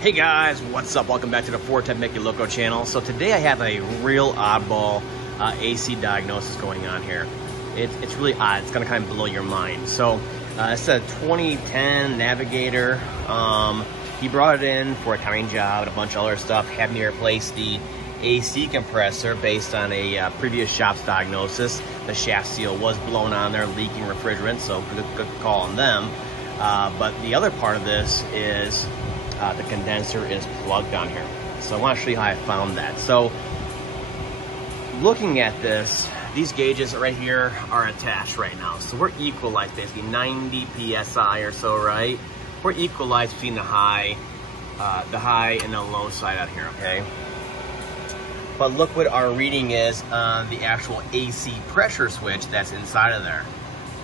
Hey guys, what's up? Welcome back to the FordTechMakuloco channel. So today I have a real oddball AC diagnosis going on here. It's really odd. It's gonna kind of blow your mind. So it's a 2010 Navigator. He brought it in for a timing job and a bunch of other stuff. Had me replace the AC compressor based on a previous shop's diagnosis. The shaft seal was blown on there, leaking refrigerant, so good call on them. But the other part of this is the condenser is plugged on here. So I want to show you how I found that. So looking at this, these gauges right here are attached right now. So we're equalized basically 90 PSI or so, right? We're equalized between the high and the low side out here, okay? But look what our reading is on the actual AC pressure switch that's inside of there,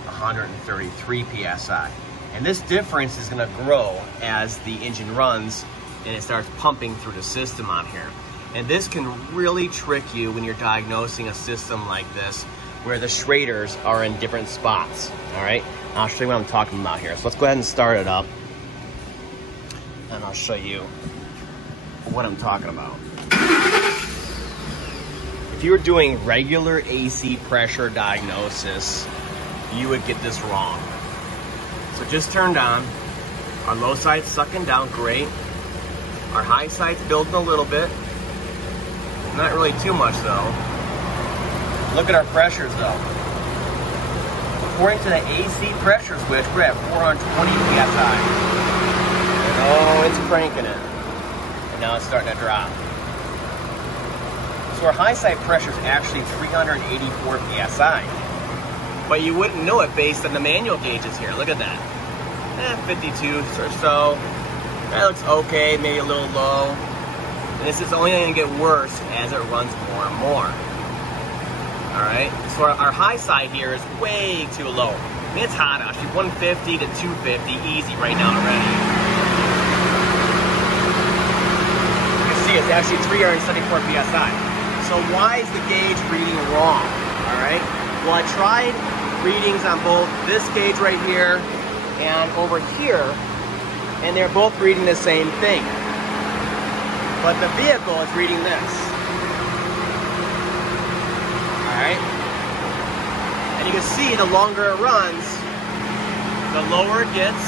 133 PSI. And this difference is gonna grow as the engine runs and it starts pumping through the system on here. And this can really trick you when you're diagnosing a system like this, where the Schraders are in different spots, all right? I'll show you what I'm talking about here. So let's go ahead and start it up, and I'll show you what I'm talking about. If you were doing regular AC pressure diagnosis, you would get this wrong. So just turned on, our low side's sucking down, great. Our high side's building a little bit. Not really too much though. Look at our pressures though. According to the AC pressure switch, we're at 420 PSI. And oh, it's cranking it. And now it's starting to drop. So our high side pressure is actually 384 PSI. But you wouldn't know it based on the manual gauges here. Look at that. 52 or so. That looks okay, maybe a little low. And this is only going to get worse as it runs more and more. Alright, so our high side here is way too low. I mean, it's hot actually, 150 to 250 easy right now already. You can see it's actually 374 PSI. So why is the gauge reading wrong? Alright, well I tried readings on both this gauge right here and over here, and they're both reading the same thing. But the vehicle is reading this. Alright? And you can see the longer it runs, the lower it gets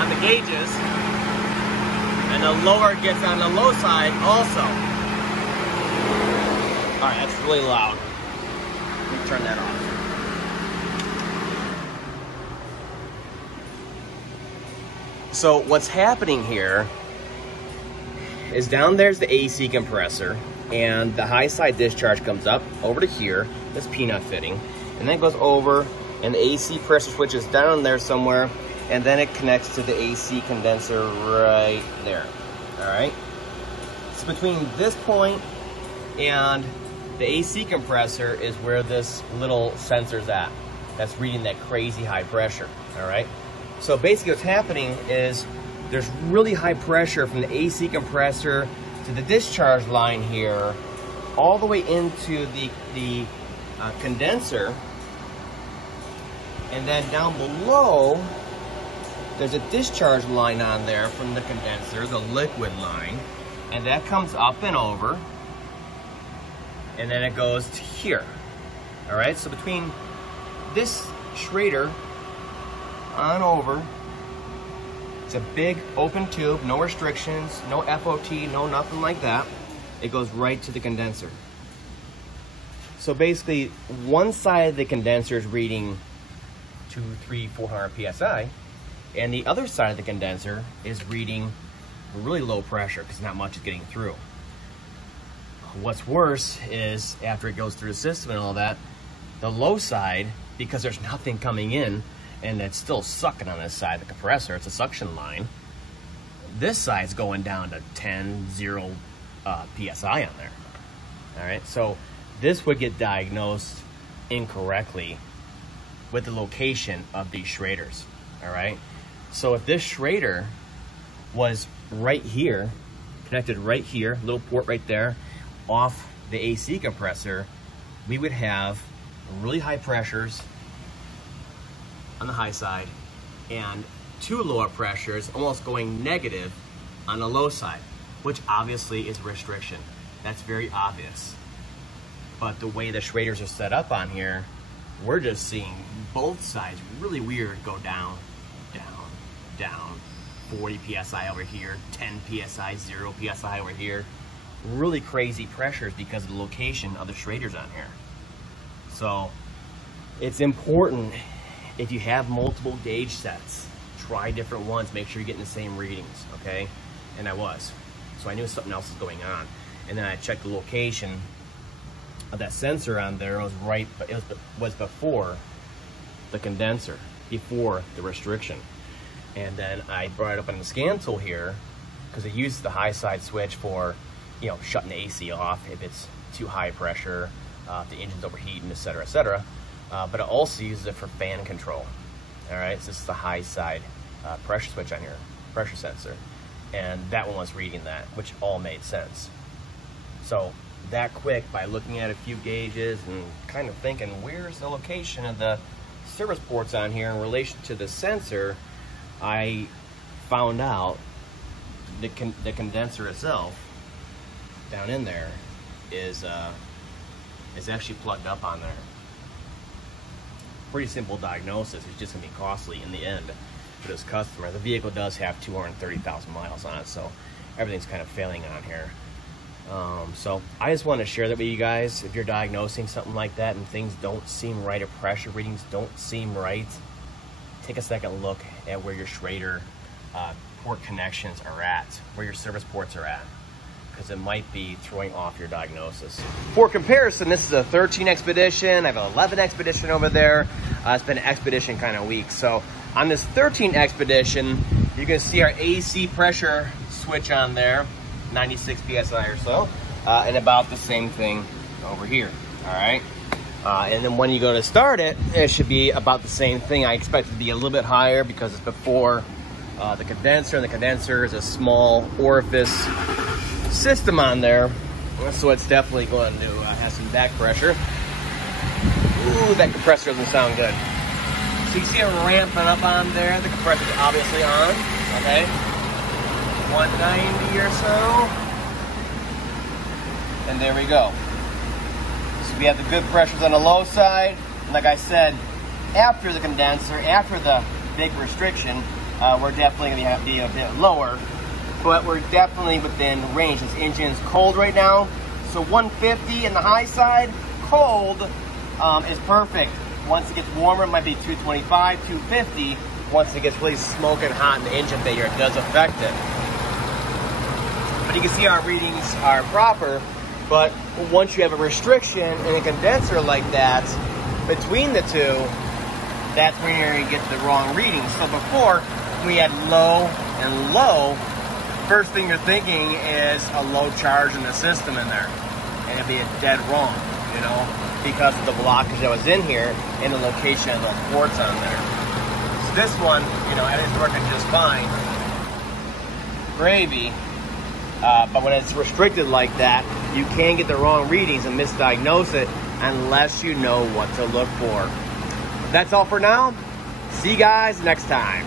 on the gauges, and the lower it gets on the low side also. Alright, that's really loud. Let me turn that off. So what's happening here is down there's the AC compressor, and the high side discharge comes up over to here, this peanut fitting, and then it goes over, and the AC pressure switch is down there somewhere, and then it connects to the AC condenser right there. All right. So between this point and the AC compressor is where this little sensor's at. That's reading that crazy high pressure. All right. So basically what's happening is there's really high pressure from the AC compressor to the discharge line here, all the way into the condenser, and then down below there's a discharge line on there from the condenser, the liquid line, and that comes up and over, and then it goes to here. All right, so between this Schrader on over, it's a big open tube, no restrictions, no FOT, no nothing like that. It goes right to the condenser. So basically, one side of the condenser is reading 200, 300, 400 PSI, and the other side of the condenser is reading really low pressure because not much is getting through. What's worse is after it goes through the system and all that, the low side, because there's nothing coming in, and it's still sucking on this side of the compressor, it's a suction line, this side's going down to 10, 0 PSI on there. All right, so this would get diagnosed incorrectly with the location of these Schraders. All right, so if this Schrader was right here, connected right here, little port right there, off the AC compressor, we would have really high pressures on the high side and two lower pressures almost going negative on the low side, which obviously is restriction. That's very obvious. But the way the Schraders are set up on here, we're just seeing both sides really weird go down, down, down. 40 PSI over here, 10 PSI, 0 PSI over here. Really crazy pressures because of the location of the Schraders on here. So it's important, if you have multiple gauge sets, try different ones, make sure you're getting the same readings, okay? And I was. So I knew something else was going on. And then I checked the location of that sensor on there. It was right, it was before the condenser, before the restriction. And then I brought it up on the scan tool here, because it uses the high side switch for, you know, shutting the AC off if it's too high pressure, if the engine's overheating, etc., etc. But it also uses it for fan control. All right, so this is the high side pressure switch on here, pressure sensor. And that one was reading that, which all made sense. So that quick, by looking at a few gauges and kind of thinking, where's the location of the service ports on here in relation to the sensor, I found out the condenser itself down in there is actually plugged up on there. Pretty simple diagnosis. It's just gonna be costly in the end for this customer. The vehicle does have 230,000 miles on it, so everything's kind of failing on here. So I just want to share that with you guys. If you're diagnosing something like that and things don't seem right, or pressure readings don't seem right, take a second look at where your Schrader port connections are at, where your service ports are at, because it might be throwing off your diagnosis. For comparison, this is a 13 Expedition. I have an 11 Expedition over there. It's been an Expedition kind of week. So on this 13 Expedition, you can see our AC pressure switch on there, 96 PSI or so, and about the same thing over here, all right? And then when you go to start it, it should be about the same thing. I expect it to be a little bit higher because it's before the condenser, and the condenser is a small orifice system on there, so it's definitely going to have some back pressure. Ooh, that compressor doesn't sound good. So you see it ramping up on there. The compressor's obviously on, okay? 190 or so. And there we go. So we have the good pressures on the low side. And like I said, after the condenser, after the big restriction, we're definitely going to be a bit lower. But we're definitely within range. This engine is cold right now. So 150 in the high side, cold, is perfect. Once it gets warmer, it might be 225, 250. Once it gets really smoking hot in the engine bay here, it does affect it. But you can see our readings are proper. But once you have a restriction in a condenser like that, between the two, that's where you get the wrong readings. So before, we had low and low. First thing you're thinking is a low charge in the system in there. And it'd be dead wrong, you know, because of the blockage that was in here and the location of those ports on there. So this one, you know, it is working just fine. Gravy. But when it's restricted like that, you can get the wrong readings and misdiagnose it unless you know what to look for. That's all for now. See you guys next time.